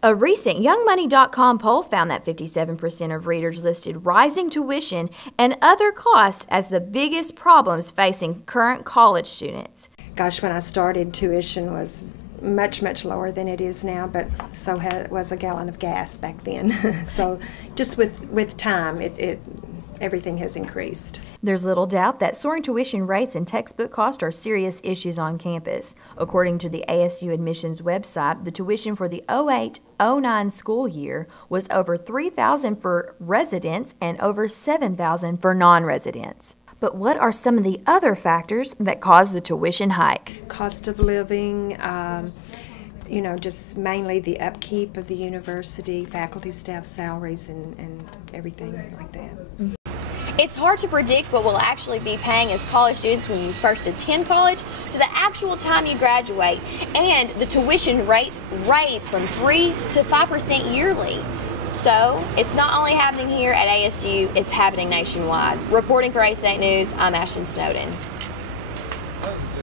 A recent YoungMoney.com poll found that 57% of readers listed rising tuition and other costs as the biggest problems facing current college students. Gosh, when I started, tuition was much, much lower than it is now, but so was a gallon of gas back then. So just with time, everything has increased. There's little doubt that soaring tuition rates and textbook costs are serious issues on campus. According to the ASU admissions website, the tuition for the 08-09 school year was over $3,000 for residents and over $7,000 for non-residents. But what are some of the other factors that cause the tuition hike? Cost of living, just mainly the upkeep of the university, faculty, staff salaries, and everything like that. It's hard to predict what we'll actually be paying as college students when you first attend college to the actual time you graduate, and the tuition rates raise from 3 to 5% yearly. So it's not only happening here at ASU, it's happening nationwide. Reporting for A-State News, I'm Ashton Snowden.